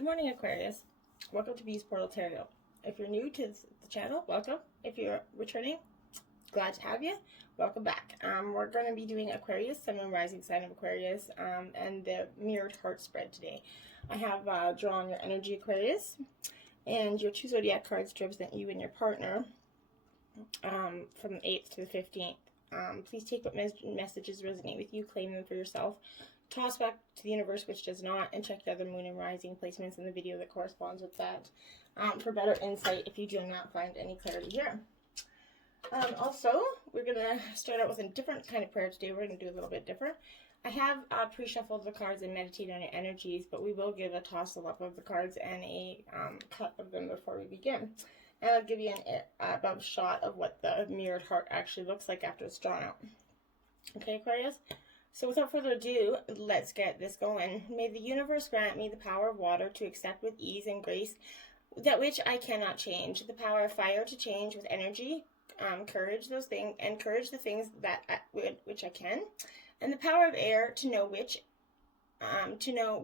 Good morning, Aquarius. Welcome to Bees Portal Tarot. If you're new to the channel, welcome. If you're returning, glad to have you. Welcome back. We're going to be doing Aquarius, Sun and Rising sign of Aquarius, and the mirrored heart spread today. I have drawn your energy, Aquarius, and your two zodiac cards to represent you and your partner from the 8th to the 15th. Please take what messages resonate with you, claim them for yourself. Toss back to the universe which does not, and check the other moon and rising placements in the video that corresponds with that for better insight if you do not find any clarity here. Also, we're going to start out with a different kind of prayer today. We're going to do a little bit different. I have pre-shuffled the cards and meditated on your energies, but we will give a toss-up of the cards and a cut of them before we begin. And I'll give you a shot of what the mirrored heart actually looks like after it's drawn out. Okay, Aquarius? So without further ado, let's get this going. May the universe grant me the power of water to accept with ease and grace that which I cannot change, the power of fire to change with energy, courage the things that which I can, and the power of air to know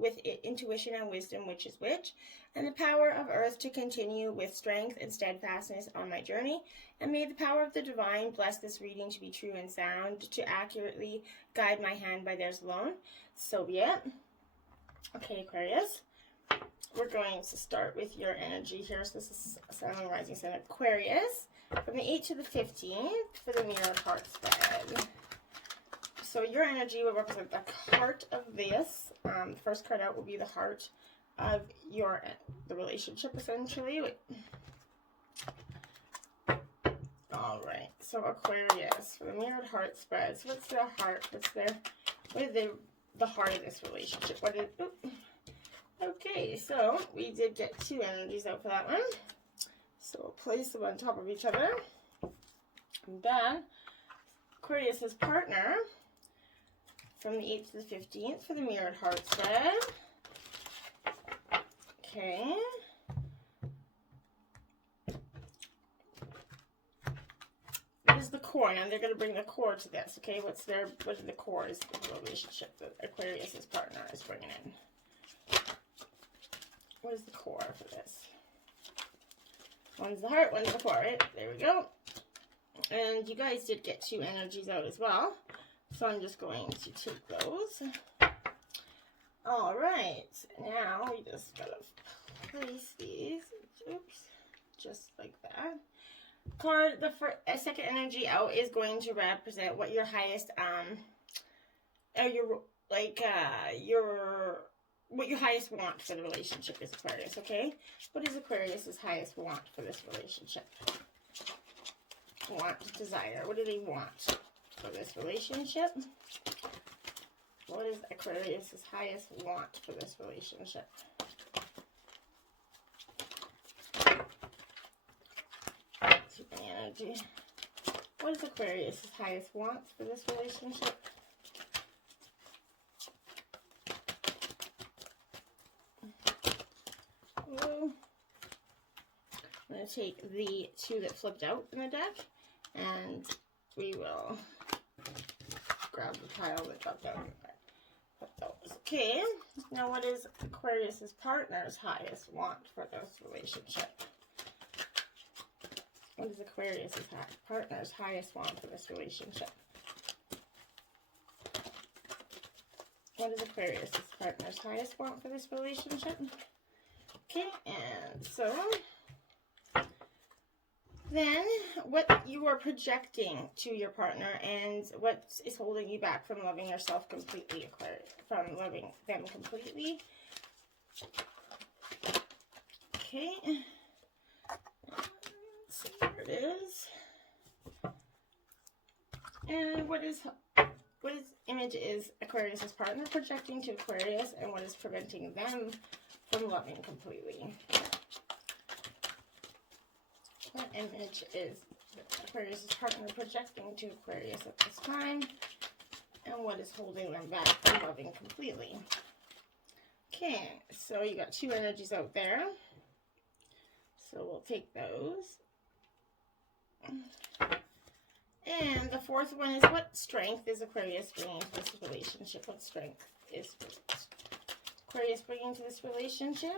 with intuition and wisdom which is which, and the power of earth to continue with strength and steadfastness on my journey. And may the power of the divine bless this reading to be true and sound, to accurately guide my hand by theirs alone. So be it. Okay, Aquarius, we're going to start with your energy here. So this is Sun and Rising sign Aquarius from the 8th to the 15th for the mirrored heart spread. So your energy will represent the heart of this. The first card out will be the heart of the relationship, essentially. All right. So Aquarius for the mirrored heart spread. So what's their heart? What is the heart of this relationship? Okay. So we did get two energies out for that one. So we'll place them on top of each other. And then Aquarius's partner from the 8th to the 15th for the mirrored heart spread. Okay. What is the core? Now they're going to bring the core to this. Okay, what are the cores of the relationship that Aquarius's partner is bringing in? What is the core for this? One's the heart, one's the core, right? There we go. And you guys did get two energies out as well. So I'm just going to take those. All right, now we just gotta place these. Oops, just like that. Card, the second energy out is going to represent what your highest, what your highest want for the relationship is, Aquarius. Okay, what is Aquarius's highest want for this relationship? Want, desire. What do they want for this relationship? What is Aquarius's highest want for this relationship? Energy. What is Aquarius's highest want for this relationship? Ooh. I'm going to take the two that flipped out in the deck, and we will grab the pile that dropped out. Okay, now what is Aquarius's partner's highest want for this relationship? What is Aquarius's partner's highest want for this relationship? What is Aquarius's partner's highest want for this relationship? Okay, and so then what you are projecting to your partner and what is holding you back from loving yourself completely, Aquarius, from loving them completely. Okay. So there it is. And what image is Aquarius's partner projecting to Aquarius, and what is preventing them from loving completely? What image is Aquarius's partner projecting to Aquarius at this time, and what is holding them back from loving completely? Okay, so you got two energies out there. So we'll take those. And the fourth one is, what strength is Aquarius bringing to this relationship? What strength is Aquarius bringing to this relationship?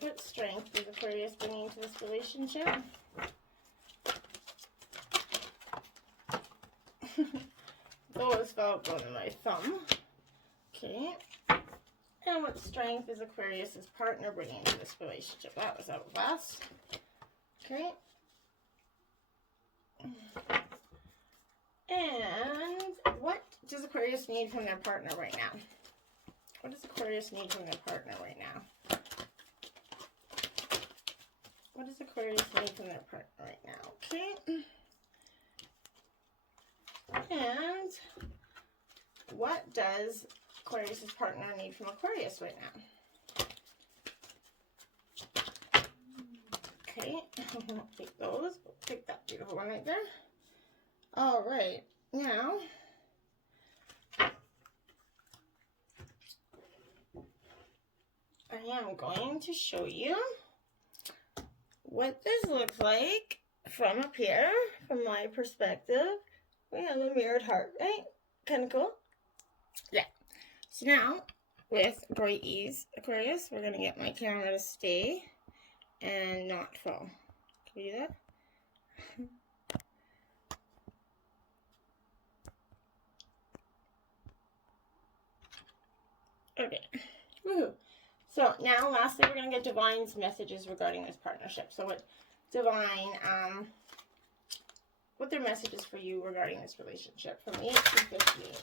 What strength is Aquarius bringing to this relationship? Those fell out on my thumb. Okay. And what strength is Aquarius's partner bringing to this relationship? That was out last. Okay. And what does Aquarius need from their partner right now? What does Aquarius need from their partner right now? What does Aquarius need from their partner right now? Okay. And what does Aquarius's partner need from Aquarius right now? Okay, take those. Take that beautiful one right there. All right, now I am going to show you what this looks like from up here, from my perspective. We have a mirrored heart, right? Kind of cool. Yeah. So now, with great ease, Aquarius, we're going to get my camera to stay and not fall. Can we do that? Okay. Woohoo. So now, lastly, we're going to get Divine's messages regarding this partnership. So what Divine, what their message is for you regarding this relationship from 8 to 58.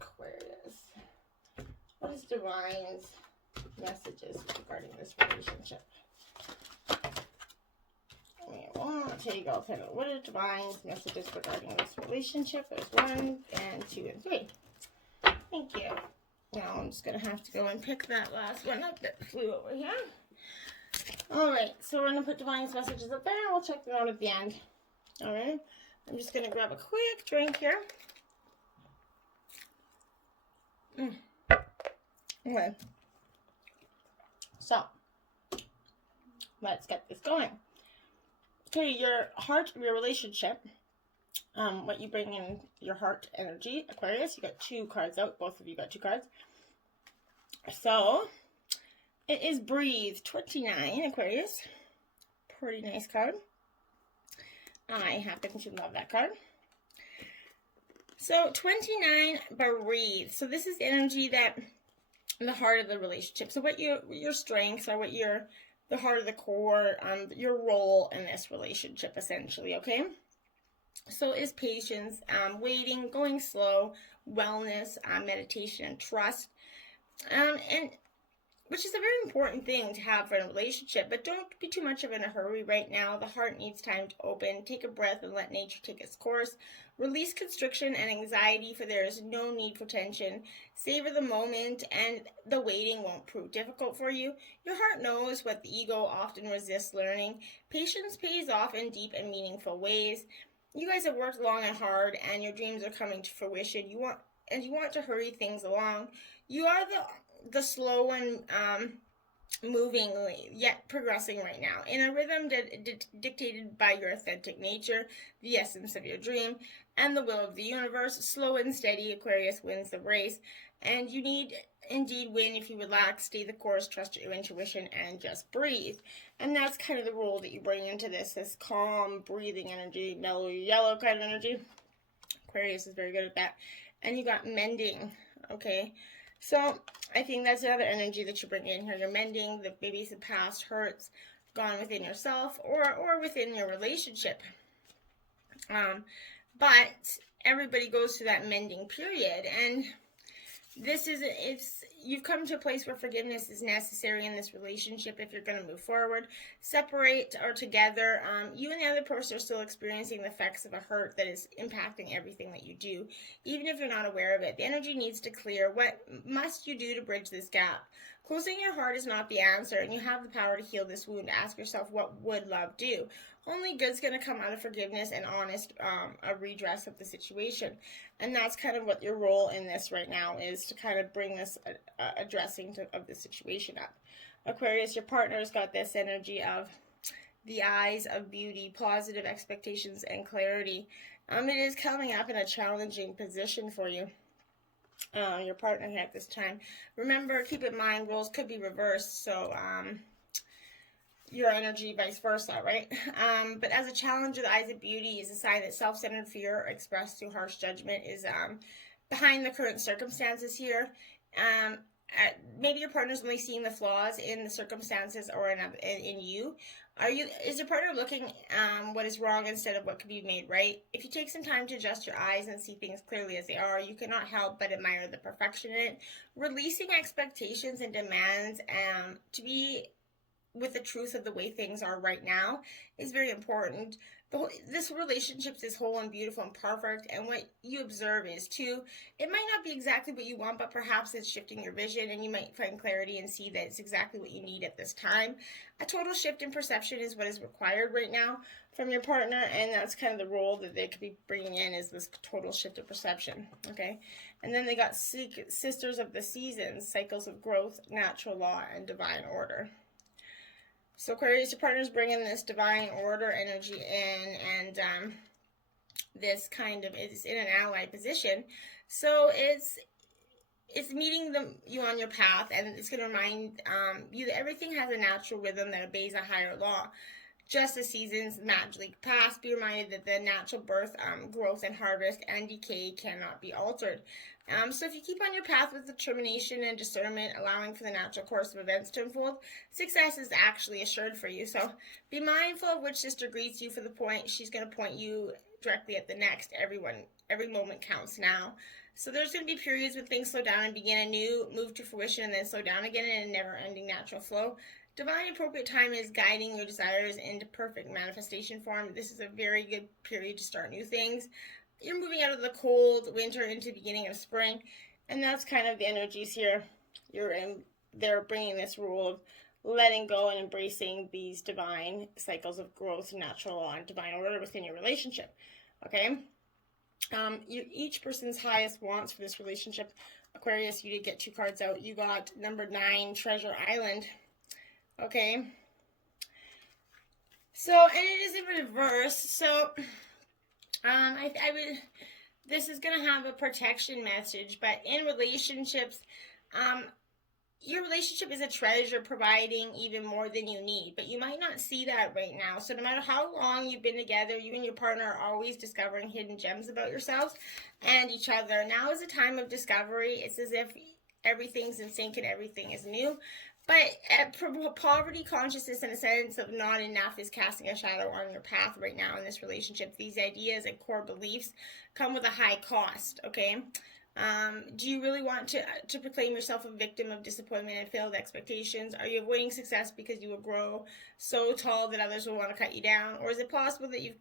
Aquarius. What is Divine's messages regarding this relationship? I'll take all 10. What are Divine's messages regarding this relationship? There's 1 and 2 and 3. Thank you. Now I'm just going to have to go and pick that last one up that flew over here. Alright, so we're going to put Divine's messages up there. We'll check them out at the end. Alright, I'm just going to grab a quick drink here. Okay. So, let's get this going. Okay, your heart, your relationship, what you bring in your heart energy, Aquarius, you got 2 cards out. Both of you got 2 cards. So, it is Breathe 29, Aquarius. Pretty nice card. I happen to love that card. So, 29, Breathe. So, this is energy that, the heart of the relationship. So, what your strengths are, what the heart of the core, your role in this relationship, essentially, okay? So is patience, waiting, going slow, wellness, meditation, and trust, and which is a very important thing to have for a relationship, but don't be too much of in a hurry right now. The heart needs time to open. Take a breath and let nature take its course. Release constriction and anxiety, for there is no need for tension. Savor the moment, and the waiting won't prove difficult for you. Your heart knows what the ego often resists learning. Patience pays off in deep and meaningful ways. You guys have worked long and hard, and your dreams are coming to fruition. You want to hurry things along. You are the slow and moving, yet progressing right now in a rhythm dictated by your authentic nature, the essence of your dream, and the will of the universe. Slow and steady, Aquarius wins the race, and you need indeed win if you relax, stay the course, trust your intuition, and just breathe. And that's kind of the role that you bring into this calm, breathing energy, mellow yellow kind of energy. Aquarius is very good at that. And you got mending, okay? So I think that's another energy that you bring in here. You're mending the maybe some past hurts gone within yourself or within your relationship. But everybody goes through that mending period, and you've come to a place where forgiveness is necessary in this relationship if you're going to move forward. Separate or together, you and the other person are still experiencing the effects of a hurt that is impacting everything that you do, even if you're not aware of it. The energy needs to clear. What must you do to bridge this gap? Closing your heart is not the answer, and you have the power to heal this wound. Ask yourself, what would love do? Only good's going to come out of forgiveness and honest a redress of the situation. And that's kind of what your role in this right now is, to kind of bring this addressing of the situation up. Aquarius, your partner's got this energy of the eyes of beauty, positive expectations, and clarity. It is coming up in a challenging position for you. Your partner here at this time. Remember, keep in mind, roles could be reversed, so your energy vice versa, right? But as a challenge of the eyes of beauty is a sign that self-centered fear expressed through harsh judgment is behind the current circumstances here. Maybe your partner's only seeing the flaws in the circumstances or in you. Is your partner looking what is wrong instead of what could be made right? If you take some time to adjust your eyes and see things clearly as they are, you cannot help but admire the perfection in it. Releasing expectations and demands to be with the truth of the way things are right now is very important. This relationship is whole and beautiful and perfect, and what you observe is too, it might not be exactly what you want, but perhaps it's shifting your vision, and you might find clarity and see that it's exactly what you need at this time. A total shift in perception is what is required right now from your partner, and that's kind of the role that they could be bringing in, is this total shift of perception, okay? And then they got Sisters of the Seasons, cycles of growth, natural law, and divine order. So Aquarius, your partner's bringing this divine order energy in, and this kind of is in an ally position. So it's meeting you on your path, and it's going to remind you that everything has a natural rhythm that obeys a higher law. Just as seasons magically pass, be reminded that the natural birth, growth, and harvest and decay cannot be altered. So if you keep on your path with determination and discernment, allowing for the natural course of events to unfold, success is actually assured for you. So be mindful of which sister greets you, for the point she's going to point you directly at the next. Every moment counts now. So there's going to be periods when things slow down and begin anew, move to fruition, and then slow down again in a never-ending natural flow. Divine appropriate time is guiding your desires into perfect manifestation form. This is a very good period to start new things. You're moving out of the cold winter into the beginning of spring, and that's kind of the energies here. They're bringing this rule of letting go and embracing these divine cycles of growth, natural law, and divine order within your relationship. Okay? Each person's highest wants for this relationship. Aquarius, you did get 2 cards out. You got number 9, Treasure Island. Okay? So, and it is in reverse. So, this is going to have a protection message, but in relationships, your relationship is a treasure providing even more than you need, but you might not see that right now. So no matter how long you've been together, you and your partner are always discovering hidden gems about yourselves and each other. Now is a time of discovery. It's as if everything's in sync and everything is new. But poverty consciousness and a sense of not enough is casting a shadow on your path right now in this relationship. These ideas and core beliefs come with a high cost, okay? Do you really want to proclaim yourself a victim of disappointment and failed expectations? Are you avoiding success because you will grow so tall that others will want to cut you down? Or is it possible that you're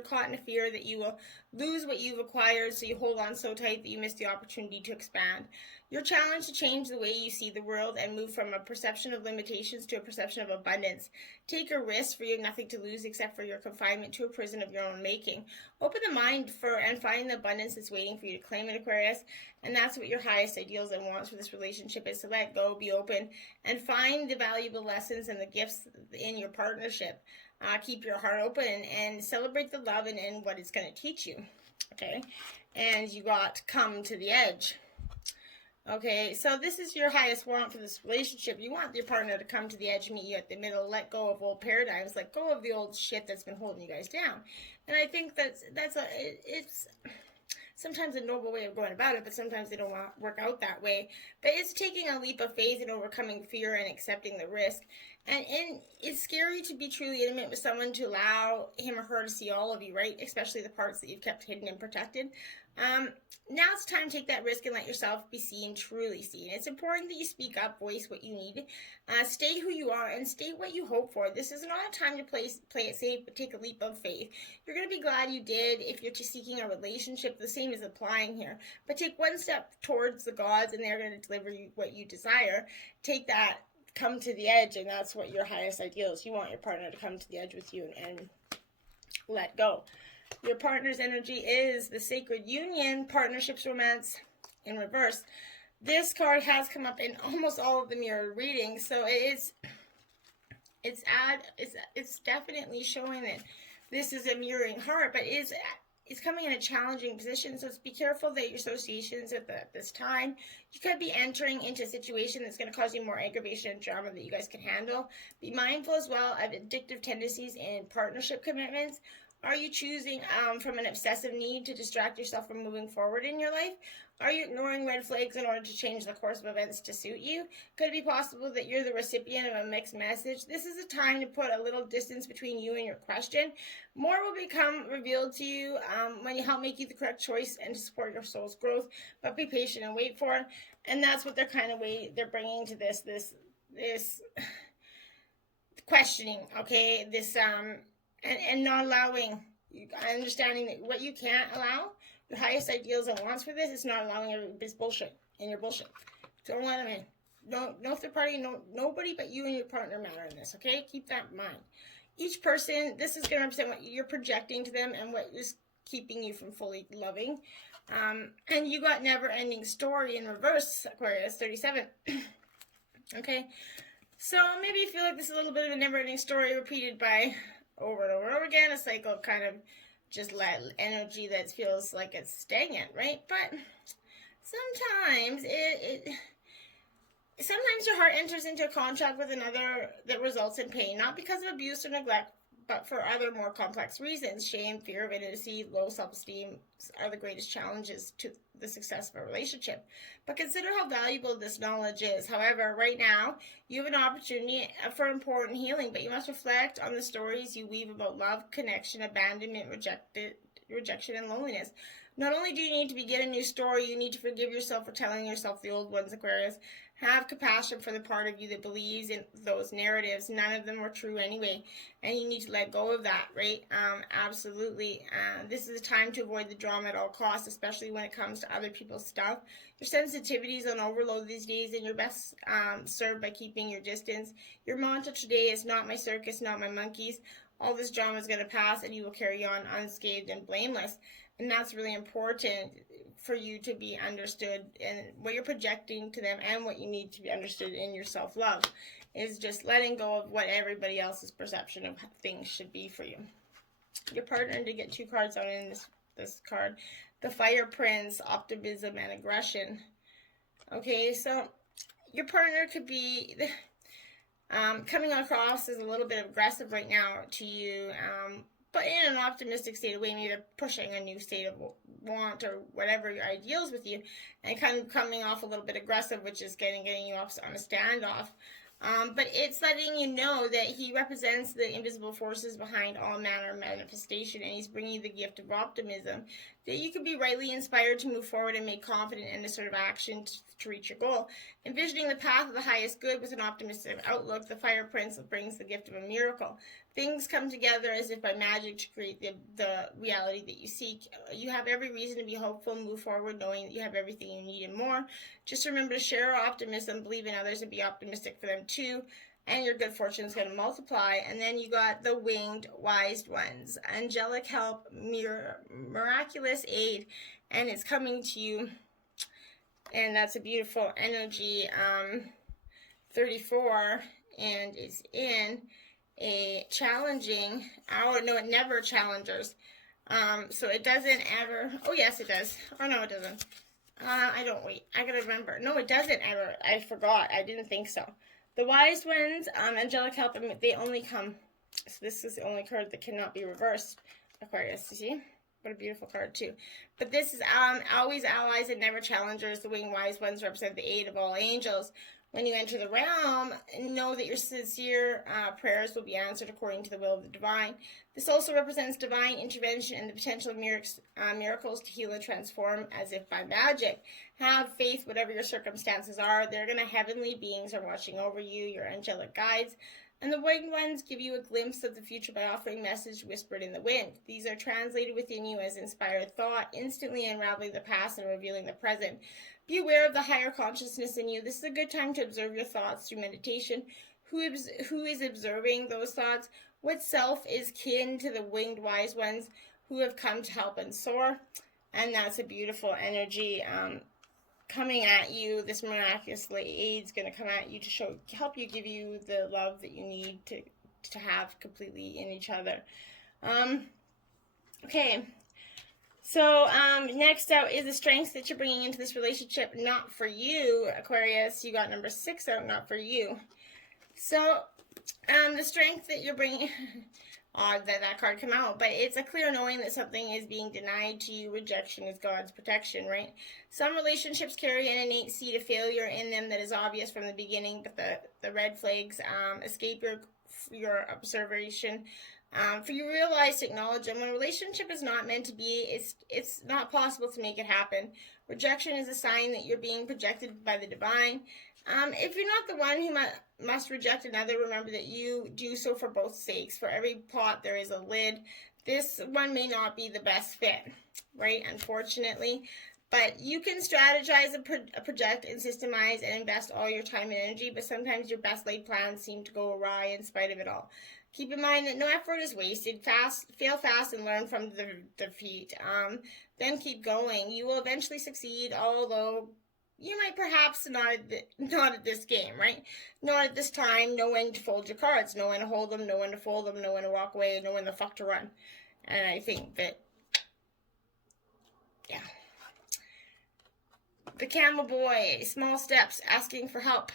caught in a fear that you will lose what you've acquired, so you hold on so tight that you miss the opportunity to expand? You're challenged to change the way you see the world and move from a perception of limitations to a perception of abundance. Take a risk, for you have nothing to lose except for your confinement to a prison of your own making. Open the mind and find the abundance that's waiting for you to claim it, Aquarius. And that's what your highest ideals and wants for this relationship is, to let go, be open, and find the valuable lessons and the gifts in your partnership. Keep your heart open and celebrate the love and what it's going to teach you. Okay? And you got come to the edge. Okay, so this is your highest want for this relationship. You want your partner to come to the edge, meet you at the middle, let go of old paradigms, let go of the old shit that's been holding you guys down. And I think it's sometimes a noble way of going about it, but sometimes they don't work out that way. But it's taking a leap of faith and overcoming fear and accepting the risk. And it's scary to be truly intimate with someone, to allow him or her to see all of you, right? Especially the parts that you've kept hidden and protected. Now it's time to take that risk and let yourself be seen, truly seen. It's important that you speak up, voice what you need, stay who you are, and state what you hope for. This is not a time to play it safe, but take a leap of faith. You're going to be glad you did if you're just seeking a relationship. The same is applying here. But take one step towards the gods, and they're going to deliver you what you desire. Take that, come to the edge, and that's what your highest ideal is. You want your partner to come to the edge with you and let go. Your partner's energy is the sacred union, partnerships, romance in reverse. This card has come up in almost all of the mirror readings, so it's definitely showing that this is a mirroring heart, but is is coming in a challenging position, so be careful that your associations at this time. You could be entering into a situation that's going to cause you more aggravation and drama that you guys can handle. Be mindful as well of addictive tendencies in partnership commitments. Are you choosing from an obsessive need to distract yourself from moving forward in your life? Are you ignoring red flags in order to change the course of events to suit you? Could it be possible that you're the recipient of a mixed message? This is a time to put a little distance between you and your question. More will become revealed to you when you help make you the correct choice and to support your soul's growth. But be patient and wait for it. And that's what they're they're bringing to this questioning, okay? This and not allowing, understanding that what you can't allow, your highest ideals and wants for this, is not allowing everybody's bullshit and your bullshit. Don't let them in. No third party, nobody but you and your partner matter in this, okay? Keep that in mind. Each person, this is going to represent what you're projecting to them and what is keeping you from fully loving. And you got never-ending story in reverse, Aquarius 37. Okay? So maybe you feel like this is a little bit of a never-ending story repeated by over and over and over again, a cycle of kind of just energy that feels like it's stagnant, right? But sometimes sometimes your heart enters into a contract with another that results in pain, not because of abuse or neglect, but for other more complex reasons. Shame, fear of intimacy, low self-esteem are the greatest challenges to the success of a relationship. But consider how valuable this knowledge is. However, right now, you have an opportunity for important healing, but you must reflect on the stories you weave about love, connection, abandonment, rejection, and loneliness. Not only do you need to begin a new story, you need to forgive yourself for telling yourself the old ones, Aquarius. Have compassion for the part of you that believes in those narratives. None of them were true anyway, and you need to let go of that, right? Absolutely. This is a time to avoid the drama at all costs, especially when it comes to other people's stuff. Your sensitivity is on overload these days, and you're best served by keeping your distance. Your mantra today is not my circus, not my monkeys. All this drama is going to pass, and you will carry on unscathed and blameless. And that's really important for you to be understood, and what you're projecting to them and what you need to be understood in your self-love is just letting go of what everybody else's perception of things should be for you. Your partner did get 2 cards out in this card. The Fire Prince, Optimism, and Aggression. Okay, so your partner could be coming across as a little bit aggressive right now to you, but in an optimistic state of way. Maybe they're pushing a new state of want or whatever your ideals with you, and kind of coming off a little bit aggressive, which is getting you off on a standoff. But it's letting you know that he represents the invisible forces behind all manner of manifestation, and he's bringing you the gift of optimism, that you can be rightly inspired to move forward and make confident and assertive action to reach your goal. Envisioning the path of the highest good with an optimistic outlook, the Fire Prince brings the gift of a miracle. Things come together as if by magic to create the reality that you seek. You have every reason to be hopeful and move forward knowing that you have everything you need and more. Just remember to share optimism, believe in others, and be optimistic for them too. And your good fortune is going to multiply. And then you got the Winged Wise Ones. Angelic help, miraculous aid. And it's coming to you. And that's a beautiful energy. 34. And it's in a challenging hour. No, it never challengers. So it doesn't ever. Oh, yes, it does. Oh, no, it doesn't. I gotta remember. No, it doesn't ever. I forgot. I didn't think so. The Wise Ones, Angelic Help, they only come. So this is the only card that cannot be reversed, Aquarius. You see? What a beautiful card, too. But this is always allies and never challengers. The Winged Wise Ones represent the aid of all angels. When you enter the realm, know that your sincere prayers will be answered according to the will of the divine. This also represents divine intervention and the potential of miracles to heal and transform as if by magic. Have faith, whatever your circumstances are. Heavenly beings are watching over you, your angelic guides. And the Winged Ones give you a glimpse of the future by offering message whispered in the wind. These are translated within you as inspired thought, instantly unraveling the past and revealing the present. Be aware of the higher consciousness in you. This is a good time to observe your thoughts through meditation. Who is observing those thoughts? What self is kin to the Winged Wise Ones who have come to help and soar? And that's a beautiful energy coming at you. This miraculous aid is going to come at you to help you, give you the love that you need to have completely in each other. Okay. So next out is the strengths that you're bringing into this relationship, not for you, Aquarius. You got number 6 out, not for you. So the strength that you're bringing, odd that card come out, but it's a clear knowing that something is being denied to you. Rejection is God's protection, right? Some relationships carry an innate seed of failure in them that is obvious from the beginning, but the red flags escape your observation. For you realize to acknowledge them. When a relationship is not meant to be, it's not possible to make it happen. Rejection is a sign that you're being projected by the divine. If you're not the one who must reject another, remember that you do so for both sakes. For every pot, there is a lid. This one may not be the best fit, right? Unfortunately. But you can strategize and project and systemize and invest all your time and energy, but sometimes your best laid plans seem to go awry in spite of it all. Keep in mind that no effort is wasted. Fail fast and learn from the defeat. Then keep going. You will eventually succeed, although you might perhaps not at this game, right? Not at this time. Know when to fold your cards. Know when to hold them. Know when to fold them. Know when to walk away. Know when the fuck to run. And I think that, yeah. The camel boy, small steps, asking for help.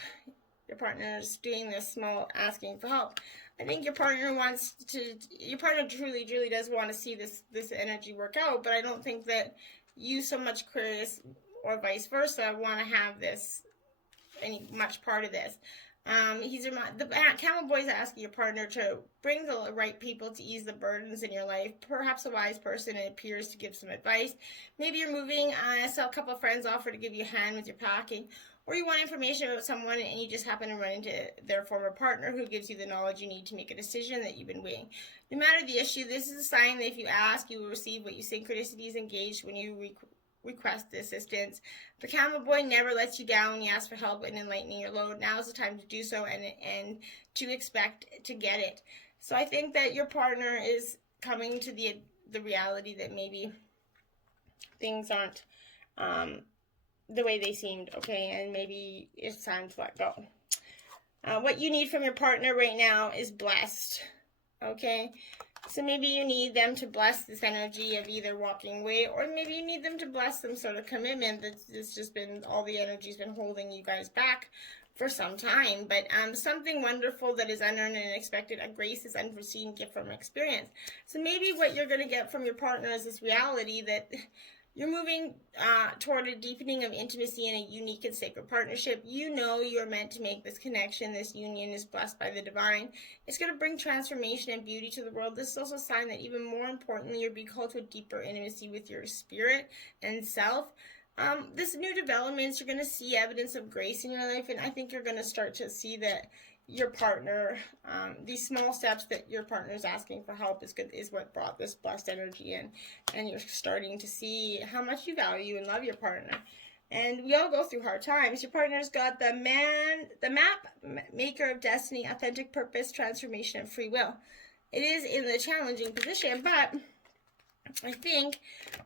Your partner's doing this small, asking for help. I think your partner truly does want to see this energy work out, but I don't think that you so much, Aquarius, or vice versa, want to have this, much part of this. The camel boy is asking your partner to bring the right people to ease the burdens in your life. Perhaps a wise person appears to give some advice. Maybe you're moving, so a couple of friends offer to give you a hand with your packing. Or you want information about someone and you just happen to run into their former partner who gives you the knowledge you need to make a decision that you've been weighing. No matter the issue, this is a sign that if you ask, you will receive what you synchronicity is engaged when you request assistance. The camel boy never lets you down when you ask for help in enlightening your load. Now is the time to do so and to expect to get it. So I think that your partner is coming to the reality that maybe things aren't the way they seemed, okay, and maybe it's time to let go. What you need from your partner right now is blessed, okay? So maybe you need them to bless this energy of either walking away, or maybe you need them to bless some sort of commitment that's just been, all the energy's been holding you guys back for some time. But something wonderful that is unearned and unexpected, a grace is unforeseen gift from experience. So maybe what you're going to get from your partner is this reality that you're moving toward a deepening of intimacy and a unique and sacred partnership. You know you're meant to make this connection. This union is blessed by the divine. It's going to bring transformation and beauty to the world. This is also a sign that even more importantly, you're being called to a deeper intimacy with your spirit and self. This new developments, you're going to see evidence of grace in your life, and I think you're going to start to see that your partner, these small steps that your partner is asking for help is what brought this blessed energy in, and you're starting to see how much you value and love your partner. And we all go through hard times. Your partner's got the map maker of destiny, authentic purpose, transformation, and free will. It is in the challenging position, but I think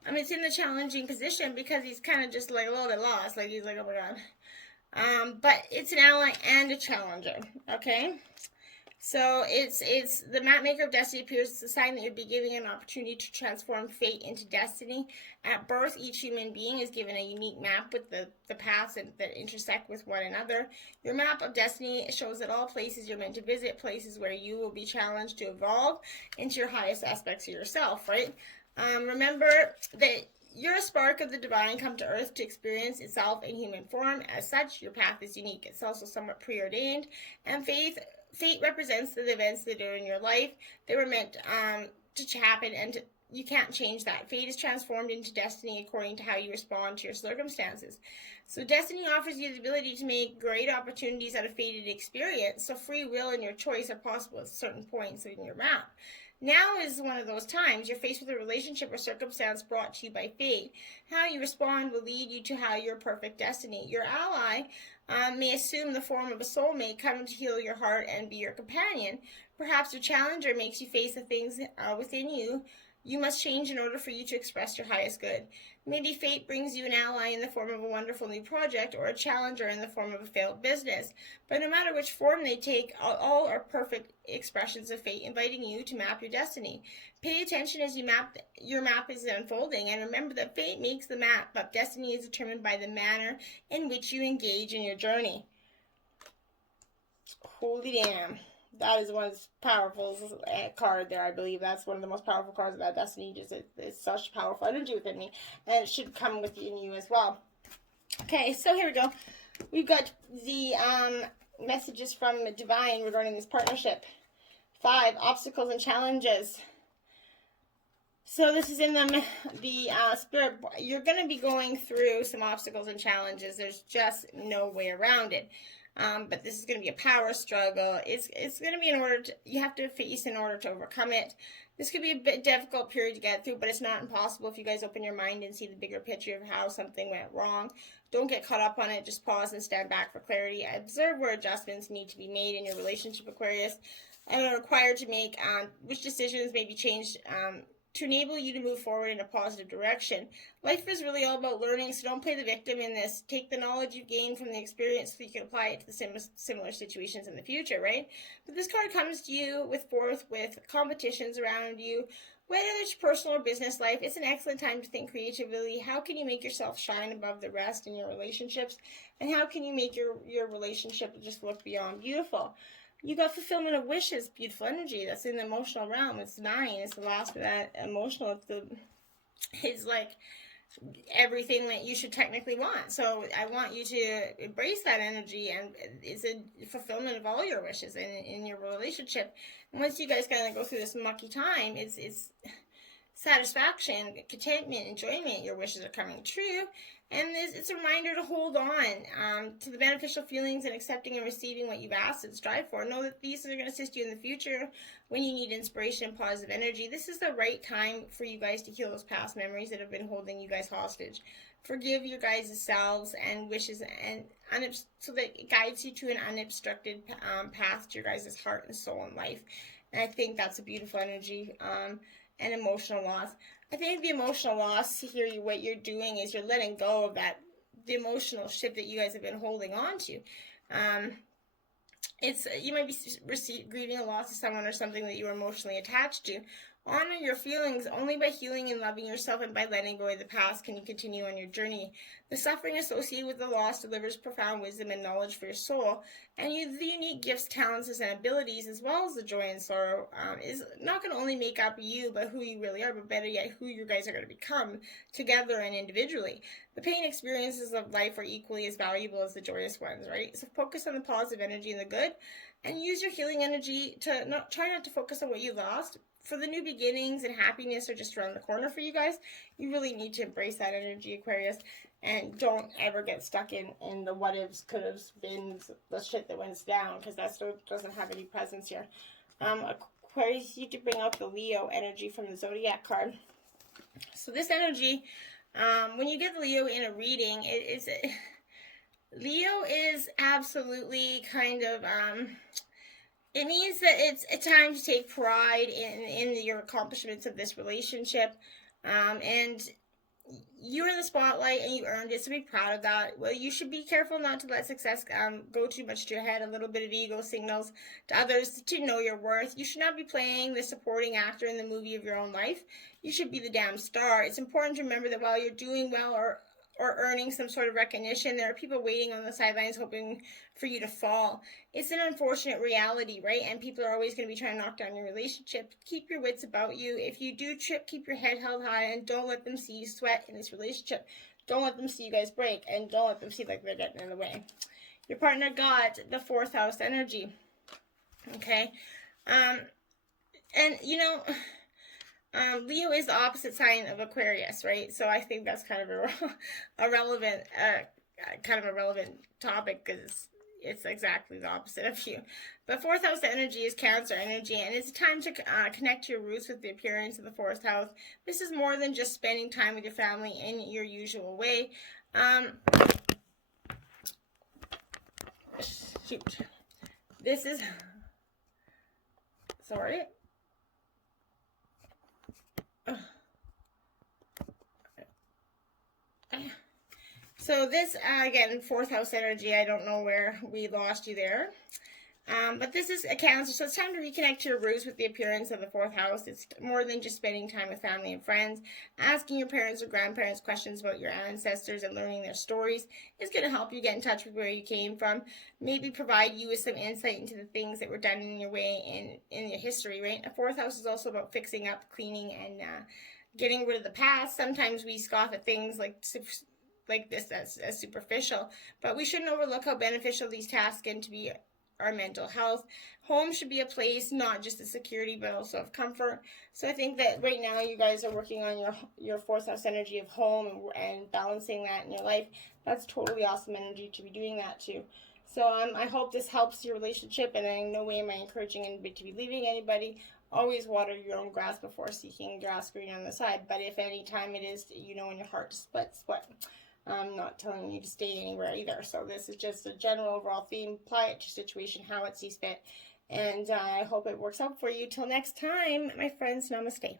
it's in the challenging position because he's kind of just like a little bit lost. Like he's like, oh my god. But it's an ally and a challenger, okay? So it's the map maker of destiny appears as a sign that you'll be giving an opportunity to transform fate into destiny. At birth, each human being is given a unique map with the paths that intersect with one another. Your map of destiny shows that all places you're meant to visit, places where you will be challenged to evolve into your highest aspects of yourself, right? Remember that you're a spark of the divine come to earth to experience itself in human form. As such, your path is unique. It's also somewhat preordained. And fate represents the events that are in your life. They were meant to happen, and you can't change that. Fate is transformed into destiny according to how you respond to your circumstances. So destiny offers you the ability to make great opportunities out of fated experience. So free will and your choice are possible at certain points in your map. Now is one of those times you're faced with a relationship or circumstance brought to you by fate. How you respond will lead you to how your perfect destiny. Your ally may assume the form of a soulmate coming to heal your heart and be your companion. Perhaps your challenger makes you face the things within you You must change in order for you to express your highest good. Maybe fate brings you an ally in the form of a wonderful new project or a challenger in the form of a failed business. But no matter which form they take, all are perfect expressions of fate inviting you to map your destiny. Pay attention as your map is unfolding, and remember that fate makes the map, but destiny is determined by the manner in which you engage in your journey. Holy damn. That is one of the powerful card there, I believe. That's one of the most powerful cards about Destiny. It's such powerful energy within me. And it should come within you as well. Okay, so here we go. We've got the messages from Divine regarding this partnership. 5, obstacles and challenges. So this is in the spirit. You're going to be going through some obstacles and challenges. There's just no way around it. But this is going to be a power struggle. It's going to be you have to face in order to overcome it. This could be a bit difficult period to get through, but it's not impossible if you guys open your mind and see the bigger picture of how something went wrong. Don't get caught up on it. Just pause and stand back for clarity. Observe where adjustments need to be made in your relationship, Aquarius, and are required to make which decisions may be changed to enable you to move forward in a positive direction. Life is really all about learning, so don't play the victim in this. Take the knowledge you've gained from the experience so you can apply it to the similar situations in the future, right? But this card comes to you with competitions around you. Whether it's personal or business life, it's an excellent time to think creatively. How can you make yourself shine above the rest in your relationships? And how can you make your relationship just look beyond beautiful? You got fulfillment of wishes, beautiful energy. That's in the emotional realm. It's 9. It's the last of that emotional. It's like everything that you should technically want. So I want you to embrace that energy, and it's a fulfillment of all your wishes in your relationship. And once you guys kind of go through this mucky time, it's satisfaction, contentment, enjoyment. Your wishes are coming true. And it's a reminder to hold on to the beneficial feelings and accepting and receiving what you've asked and strive for. Know that these are going to assist you in the future when you need inspiration and positive energy. This is the right time for you guys to heal those past memories that have been holding you guys hostage. Forgive your guys' selves and wishes, and so that it guides you to an unobstructed path to your guys' heart and soul and life. And I think that's a beautiful energy and emotional loss. I think the emotional loss here, what you're doing is you're letting go of the emotional shit that you guys have been holding on to. You might be grieving a loss of someone or something that you were emotionally attached to. Honor your feelings. Only by healing and loving yourself and by letting go of the past can you continue on your journey. The suffering associated with the loss delivers profound wisdom and knowledge for your soul, and the unique gifts, talents, and abilities, as well as the joy and sorrow, is not going to only make up you, but who you really are, but better yet, who you guys are going to become together and individually. The pain experiences of life are equally as valuable as the joyous ones, right? So focus on the positive energy and the good, and use your healing energy to try not to focus on what you lost. For the new beginnings and happiness are just around the corner for you guys. You really need to embrace that energy, Aquarius, and don't ever get stuck in the what ifs, could have been, the shit that went down, because that still doesn't have any presence here. Aquarius, you need to bring out the Leo energy from the Zodiac card. So this energy, when you get the Leo in a reading, Leo is absolutely kind of it means that it's a time to take pride in your accomplishments of this relationship, and you're in the spotlight and you earned it, so be proud of that. Well, you should be careful not to let success go too much to your head. A little bit of ego signals to others to know your worth. You should not be playing the supporting actor in the movie of your own life. You should be the damn star. It's important to remember that while you're doing well or earning some sort of recognition, there are people waiting on the sidelines hoping for you to fall. It's an unfortunate reality, right? And people are always going to be trying to knock down your relationship. Keep your wits about you. If you do trip, keep your head held high, and don't let them see you sweat in this relationship. Don't let them see you guys break, and don't let them see like they're getting in the way. Your partner got the 4th house energy, okay? And you know, Leo is the opposite sign of Aquarius, right? So I think that's kind of a relevant topic, because it's exactly the opposite of you. But 4th house energy is Cancer energy, and it's a time to connect your roots with the appearance of the 4th house. This is more than just spending time with your family in your usual way. This is, sorry. So this, again, fourth house energy, I don't know where we lost you there. But this is a Cancer, so it's time to reconnect to your roots with the appearance of the fourth house. It's more than just spending time with family and friends. Asking your parents or grandparents questions about your ancestors and learning their stories is going to help you get in touch with where you came from. Maybe provide you with some insight into the things that were done in your way in your history, right? A fourth house is also about fixing up, cleaning, and getting rid of the past. Sometimes we scoff at things like this as superficial, but we shouldn't overlook how beneficial these tasks can to be our mental health. Home should be a place not just of security but also of comfort. So I think that right now you guys are working on your fourth house energy of home and balancing that in your life. That's totally awesome energy to be doing that too. So I hope this helps your relationship, and in no way am I encouraging anybody to be leaving anybody. Always water your own grass before seeking grass green on the side. But if any time it is, you know, in your heart to split. I'm not telling you to stay anywhere either. So this is just a general overall theme. Apply it to your situation, how it sees fit. And I hope it works out for you. Till next time, my friends, namaste.